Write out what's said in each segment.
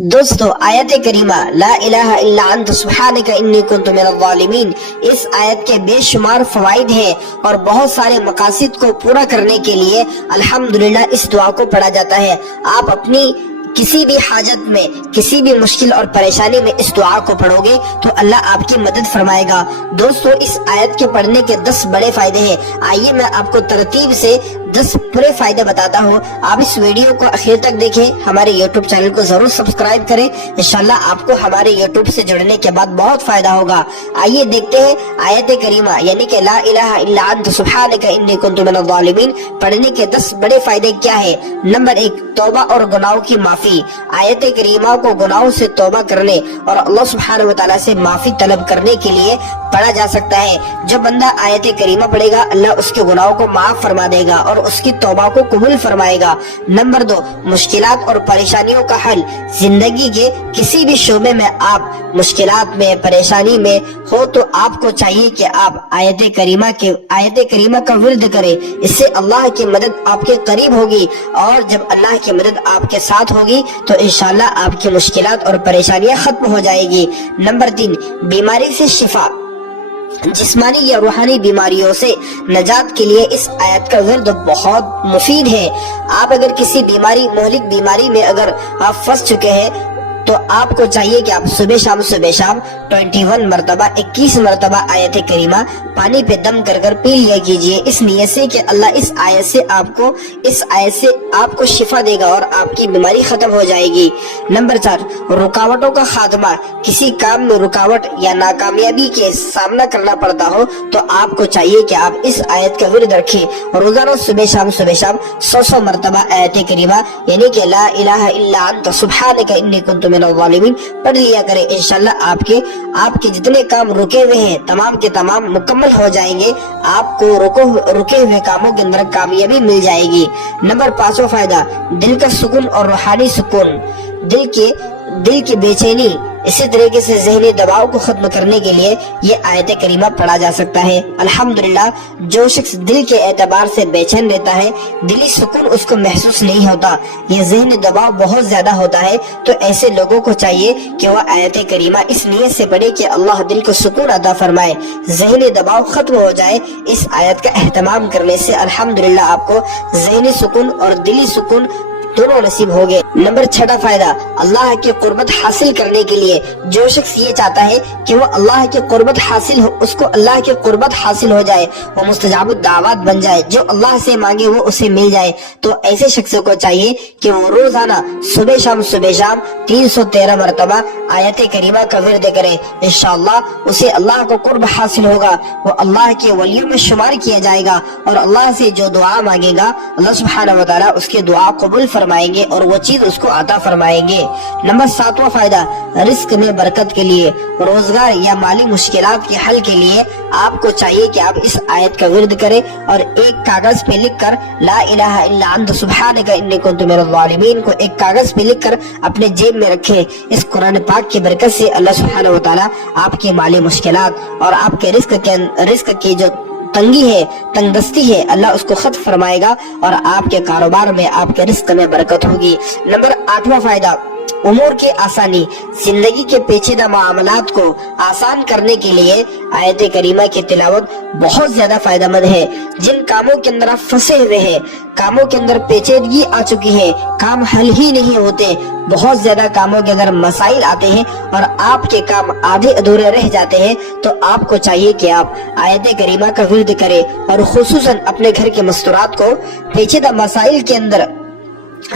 دوستو آیت کریمہ لا الہ الا انت سبحانک انی کنت من الظالمین، اس آیت کے بے شمار فوائد ہیں اور بہت سارے مقاصد کو پورا کرنے کے لیے الحمدللہ اس دعا کو پڑھا جاتا ہے۔ آپ اپنی کسی بھی حاجت میں، کسی بھی مشکل اور پریشانی میں اس دعا کو پڑھو گے تو اللہ آپ کی مدد فرمائے گا۔ دوستو اس آیت کے پڑھنے کے 10 بڑے فائدے ہیں۔ آئیے میں آپ کو ترتیب سے 10 پورے فائدے بتاتا ہوں۔ آپ اس ویڈیو کو آخر تک دیکھیں، ہمارے یوٹیوب چینل کو ضرور سبسکرائب کریں، انشاءاللہ آپ کو ہمارے یوٹیوب سے جڑنے کے بعد بہت فائدہ ہوگا۔ آئیے دیکھتے ہیں آیت کریمہ یعنی کہ لا الہ الا انت سبحانک انی کنت من الظالمین پڑھنے کے 10 بڑے فائدے کیا ہے۔ نمبر 1، توبہ اور گناہوں کی معافی۔ آیت کریمہ کو گناہوں سے توبہ کرنے اور اللہ سبحانہ وتعالی سے معافی طلب کرنے کے لیے پڑھا جا سکتا ہے۔ جو بندہ آیت کریمہ پڑھے گا اللہ اس کے گناہوں کو معاف فرما دے گا اور اس کی توبہ کو قبول فرمائے گا۔ نمبر 2، مشکلات اور پریشانیوں کا حل۔ زندگی کے کسی بھی شعبے میں آپ مشکلات میں، پریشانی میں ہو تو آپ کو چاہیے کہ آپ آیت کریمہ کا ورد کریں۔ اس سے اللہ کی مدد آپ کے قریب ہوگی، اور جب اللہ کی مدد آپ کے ساتھ ہوگی تو انشاءاللہ آپ کی مشکلات اور پریشانیاں ختم ہو جائے گی۔ نمبر 3، بیماری سے شفا۔ جسمانی یا روحانی بیماریوں سے نجات کے لیے اس آیت کا ورد بہت مفید ہے۔ آپ اگر کسی مہلک بیماری میں اگر آپ پھنس چکے ہیں تو آپ کو چاہیے کہ آپ صبح شام 21 مرتبہ 21 مرتبہ آیت کریمہ پانی پہ دم کر پی لیا کیجئے، اس نیت سے کہ اللہ اس آیت سے آپ کو شفا دے گا اور آپ کی بیماری ختم ہو جائے گی۔ نمبر 4، رکاوٹوں کا خاتمہ۔ کسی کام میں رکاوٹ یا ناکامیابی کے سامنا کرنا پڑتا ہو تو آپ کو چاہیے کہ آپ اس آیت کا ورد رکھیں، روزانہ صبح شام 100 مرتبہ آیت کریمہ یعنی کہ لا الہ الا انت سبحانک انی کنت من الظالمین پڑھ لیا کریں۔ انشاءاللہ آپ کے جتنے کام رکے ہوئے ہیں تمام کے تمام مکمل ہو جائیں گے، آپ کو رکے ہوئے کاموں کے اندر کامیابی مل جائے گی۔ نمبر 5واں فائدہ، دل کا سکون اور روحانی سکون۔ دل کی بے چینی، اسی طریقے سے ذہنی دباؤ کو ختم کرنے کے لیے یہ آیت کریمہ پڑھا جا سکتا ہے۔ الحمدللہ جو شخص دل کے اعتبار سے بے چین رہتا ہے، دلی سکون اس کو محسوس نہیں ہوتا، یہ ذہنی دباؤ بہت زیادہ ہوتا ہے، تو ایسے لوگوں کو چاہیے کہ وہ آیت کریمہ اس نیت سے پڑھے کہ اللہ دل کو سکون عطا فرمائے، ذہنی دباؤ ختم ہو جائے۔ اس آیت کا اہتمام کرنے سے الحمدللہ آپ کو ذہنی سکون اور دلی سکون دونوں نصیب ہو گئے۔ نمبر 6 فائدہ، اللہ کی قربت حاصل کرنے کے لیے جو شخص یہ چاہتا ہے کہ وہ اللہ کی قربت حاصل ہو، اس کو اللہ کی قربت حاصل ہو جائے، وہ مستجاب الدعوات بن جائے، جو اللہ سے مانگے وہ اسے مل جائے، تو ایسے شخص کو چاہیے کہ وہ روزانہ صبح شام 313 مرتبہ آیت کریمہ کا ورد کرے۔ انشاءاللہ اسے اللہ کو قرب حاصل ہوگا، وہ اللہ کے ولیوں میں شمار کیا جائے گا، اور اللہ سے جو دعا مانگے گا اللہ سبحانہ وتعالی اس کی دعا قبول فرمائیں گے اور وہ چیز اس کو عطا فرمائیں گے۔ نمبر 7واں فائدہ، رزق میں برکت کے لیے۔ روزگار یا مالی مشکلات کے حل کے لیے آپ کو چاہیے کہ آپ اس آیت کا ورد کریں اور ایک کاغذ پہ لکھ کر لا الہ الا انت سبحانک انی کنت من الظالمین کو ایک کاغذ پہ لکھ کر اپنے جیب میں رکھیں۔ اس قرآن پاک کی برکت سے اللہ سبحانہ وتعالی آپ کی مالی مشکلات اور آپ کے رزق کی جو تنگی ہے، تنگ دستی ہے، اللہ اس کو ختم فرمائے گا اور آپ کے کاروبار میں، آپ کے رزق میں برکت ہوگی۔ نمبر 8واں فائدہ، امور کی آسانی۔ زندگی کے پیچیدہ معاملات کو آسان کرنے کے لیے آیت کریمہ کی تلاوت بہت زیادہ فائدہ مند ہے۔ جن کاموں کے اندر آپ پھنسے ہوئے ہیں، کاموں کے اندر پیچیدگی آ چکی ہے، کام حل ہی نہیں ہوتے، بہت زیادہ کاموں کے اندر مسائل آتے ہیں اور آپ کے کام آدھے ادھورے رہ جاتے ہیں، تو آپ کو چاہیے کہ آپ آیت کریمہ کا ورد کریں اور خصوصاً اپنے گھر کے مستورات کو پیچیدہ مسائل کے اندر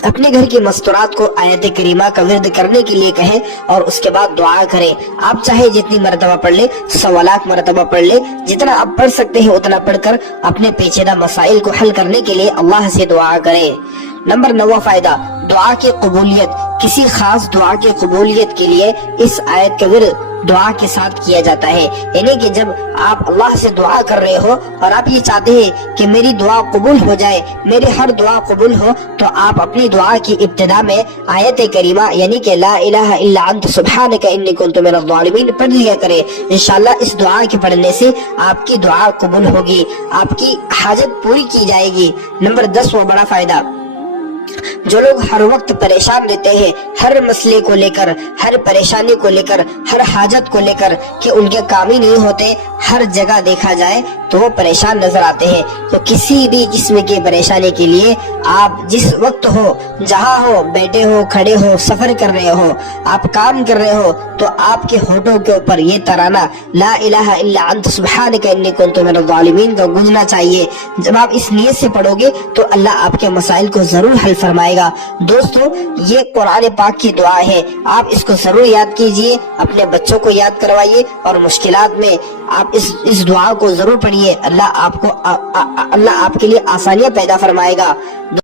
اپنے گھر کی مستورات کو آیت کریمہ کا ورد کرنے کے لیے کہیں اور اس کے بعد دعا کریں۔ آپ چاہے جتنی مرتبہ پڑھ لیں، 100 لاکھ مرتبہ پڑھ لیں، جتنا آپ پڑھ سکتے ہیں اتنا پڑھ کر اپنے پیچیدہ مسائل کو حل کرنے کے لیے اللہ سے دعا کریں۔ نمبر 9واں فائدہ، دعا کی قبولیت۔ کسی خاص دعا کی قبولیت کے لیے اس آیت کا ورد دعا کے ساتھ کیا جاتا ہے، یعنی کہ جب آپ اللہ سے دعا کر رہے ہو اور آپ یہ چاہتے ہیں کہ میری دعا قبول ہو جائے، میری ہر دعا قبول ہو، تو آپ اپنی دعا کی ابتدا میں آیت کریمہ یعنی کہ لا الہ الا انت سبحانک انی کنت من الظالمین پڑھ لیا کریں۔ انشاءاللہ اس دعا کے پڑھنے سے آپ کی دعا قبول ہوگی، آپ کی حاجت پوری کی جائے گی۔ نمبر 10واں بڑا فائدہ، جو لوگ ہر وقت پریشان رہتے ہیں، ہر مسئلے کو لے کر، ہر پریشانی کو لے کر، ہر حاجت کو لے کر کہ ان کے کام ہی نہیں ہوتے، ہر جگہ دیکھا جائے تو وہ پریشان نظر آتے ہیں۔ تو کسی بھی قسم کی پریشانی کے لیے آپ جس وقت ہو، جہاں ہو، بیٹھے ہو، کھڑے ہو، سفر کر رہے ہو، آپ کام کر رہے ہو، تو آپ کے ہونٹوں کے اوپر یہ ترانہ لا الہ الا انت سبحانک انی کنت من الظالمین کا گونجنا چاہیے۔ جب آپ اس نیت سے پڑھو گے تو اللہ آپ کے مسائل کو ضرور حل فرمائے گا۔ دوستو، یہ قرآن پاک کی دعا ہے، آپ اس کو ضرور یاد کیجئے، اپنے بچوں کو یاد کروائیے، اور مشکلات میں آپ اس دعا کو ضرور پڑھیے۔ اللہ آپ کے لیے آسانیاں پیدا فرمائے گا۔